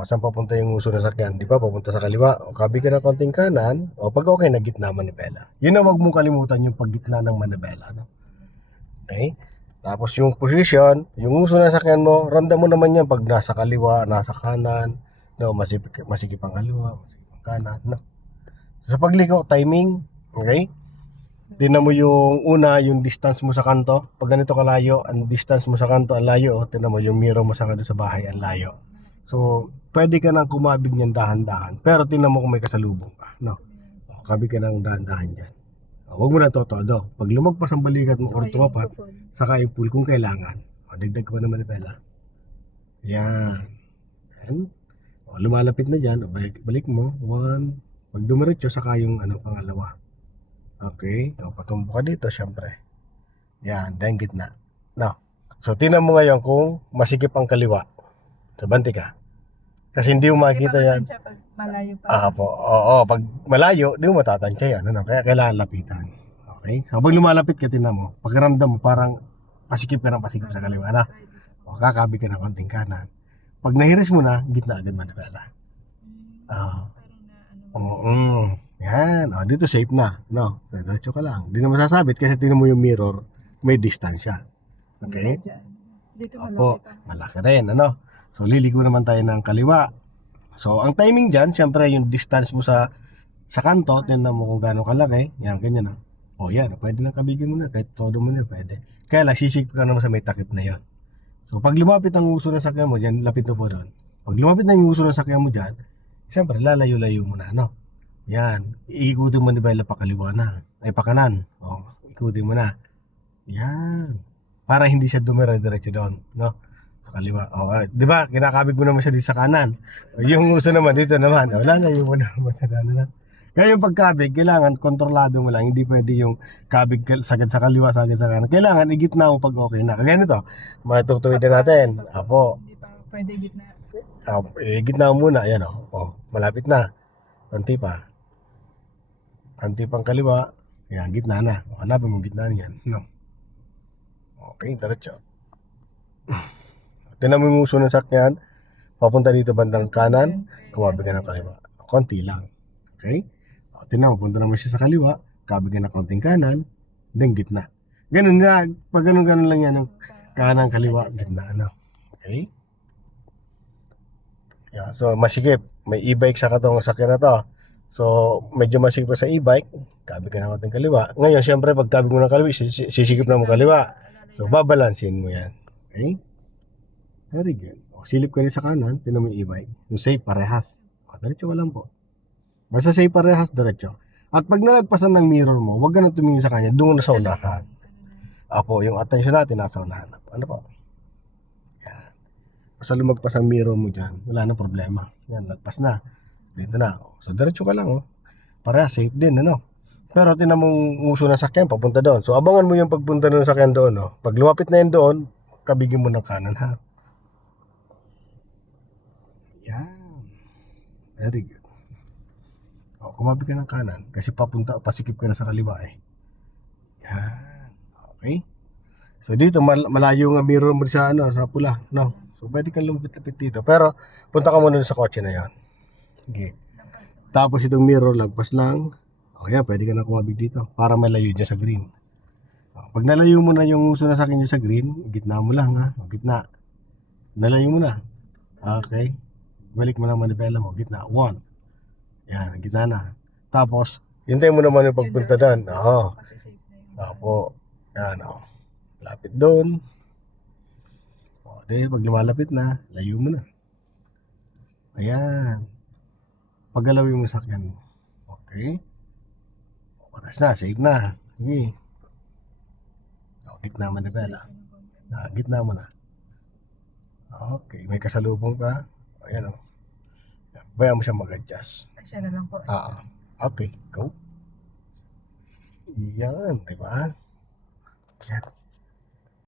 O, saan papunta yung uso ng sakyan? Di ba? Papunta sa kaliwa. O, kabi ka ng konting kanan. O, pag okay na, gitna manibela. Yun na, wag mong kalimutan yung paggitna ng manibela. No? Okay? Tapos yung position, yung uso ng sakyan mo, ramdam mo naman yan pag nasa kaliwa, nasa kanan. No, masikip ang kaliwa, masikip ang kanan. No? Sa pagliko, timing. Okay? Tingnan mo yung una, yung distance mo sa kanto. Pag ganito kalayo, ang distance mo sa kanto, ang layo. Tingnan mo yung mirror mo sa kanto sa bahay, ang layo. So, pwede ka nang kumabig niyan dahan-dahan. Pero tingnan mo kung may kasalubong ka. No? So, kabig ka nang dahan-dahan dyan. Huwag mo na todo. Pag lumagpas ang balikat mo or tumapat, saka i-pull kung kailangan. O, dagdag ka pa naman ni Bella. Yan. Yan. O, lumalapit na dyan. O, balik mo. 1. Pag dumiretso, saka yung pangalawa. Okay. O, patumbo ka dito, syempre. Yan. Dahil gitna. No. So, tingnan mo ngayon kung masikip ang kaliwa. Sabanti ka. Kasi hindi mo makikita yan. Pag malayo pa. Oo. Pag malayo, di mo matatansya yan. Kaya kailangan lapitan. Okay? So, pag lumalapit ka, tingnan mo. Pagkaramdam mo, parang pasikip ka ng pasikip sa kaliwa na. O, kakabi ka ng konting kanan. Pag nahiris mo na, gitna agad manibela. Yan. O, dito safe na. No? So, diretso ka lang. Hindi na masasabit kasi tingnan mo yung mirror. May distansya. Okay? Dito Opo, malaki rin. So, liliko naman tayo ng kaliwa. So, ang timing dyan, syempre, yung distance mo sa kanto, tingnan mo kung gaano kalaki. Yan, ganyan na. O, yan. Pwede nang kabigin mo na. Kahit todo mo na, pwede. Kaya lang, sisikip ka naman sa may takip na yon. So, pag lumapit ang uso ng sakyan mo dyan, lapit mo po doon. Pag lumapit na yung uso ng sakyan mo dyan, syempre, lalayo-layo mo na, Yan. Iikutin mo ni Bella pa kaliwa na. Ay, pa kanan. O, ikutin mo na. Yan. Para hindi siya dumire-diretso doon, sa kaliwa. O, di ba? Kinakabig mo naman siya dito sa kanan. O, yung uso naman dito naman. O, lalayo mo naman. Kaya yung pagkabig, kailangan kontrolado mo lang. Hindi pwede yung kabig sagad sa kaliwa, sagad sa kanan. Kailangan igitna mo pag okay na. Kagaya nito, matutuwid na natin. Apo. Hindi pa pwede gitna. Igitna mo muna. Ayan o. Malapit na. Kanti pa. Kanti pang kaliwa. Ayan, gitna na. O, hanapin mo gitna niyan. No? Okay, diretso. Tinan mo yung uso ng sakyan. Papunta dito bandang kanan. Kumabig ka ng kaliwa. Konti lang. Okay? Tinan mo, punta naman siya sa kaliwa. Kabig ka ng konting kanan. Then gitna. Ganun na. Pag ganun lang yan. Kanan, kaliwa, gitna. Okay? Yeah, so masikip. May e-bike sa katong sakyan na to. So, medyo masikip sa e-bike. Kabig ka ng konting kaliwa. Ngayon, syempre, pag kabig mo ng kaliwa, sisikip na mo kaliwa. So, babalansin mo yan. Okay? Very good. O, silip ka rin sa kanan, tinan mo yung e-bike. Yung safe, parehas. O, diretso ka lang po. Basta safe, parehas, diretso. At pag nalagpasan ng mirror mo, huwag ka nang tumingin sa kanya, doon na sa unahan. Apo, yung attention natin nasa unahan. Ano po? Yan. Basta lumagpas ang mirror mo dyan, wala na problema. Yan, lagpas na. Dito na. O, so, diretso ka lang, Parehas, safe din, Pero tinan mong uso ng sakyan, papunta doon. So, abangan mo yung pagpunta ng sakyan doon, Pag lumapit na yun doon, kabigin mo ng kanan, ha? Yan. Very good. O, kumabig ka ng kanan. Kasi pasikip ka na sa kaliwa, Yan. Okay? So, dito, malayo nga mirror mo sa, sa pula, So, pwede kang lumapit-lapit dito. Pero, punta ka muna sa kotse na yan. Okay. Tapos, itong mirror, lagpas lang. O yan, pwede ka na kumabig dito para malayo dyan sa green. Pag nalayo mo na yung uso na sa akin dyan sa green, gitna mo lang, ha? O, gitna. Nalayo mo na. Okay. Balik mo lang manibela mo. Gitna. 1. Yan, gitna na. Tapos, hintay mo naman yung pagpunta doon. Oo. Kasi safe na yun. Opo. Yan, lapit doon. O, pag lumalapit na, layo mo na. Ayan. Paggalawin mo sa sakyan mo. Okay. Paras na, safe na. Sige. Gitna mo na pala. Gitna mo na. Okay, may kasalubong ka. Ayan Bayan mo siya mag-adjust. Siya na lang po. Okay, go. Yan, diba? Yan.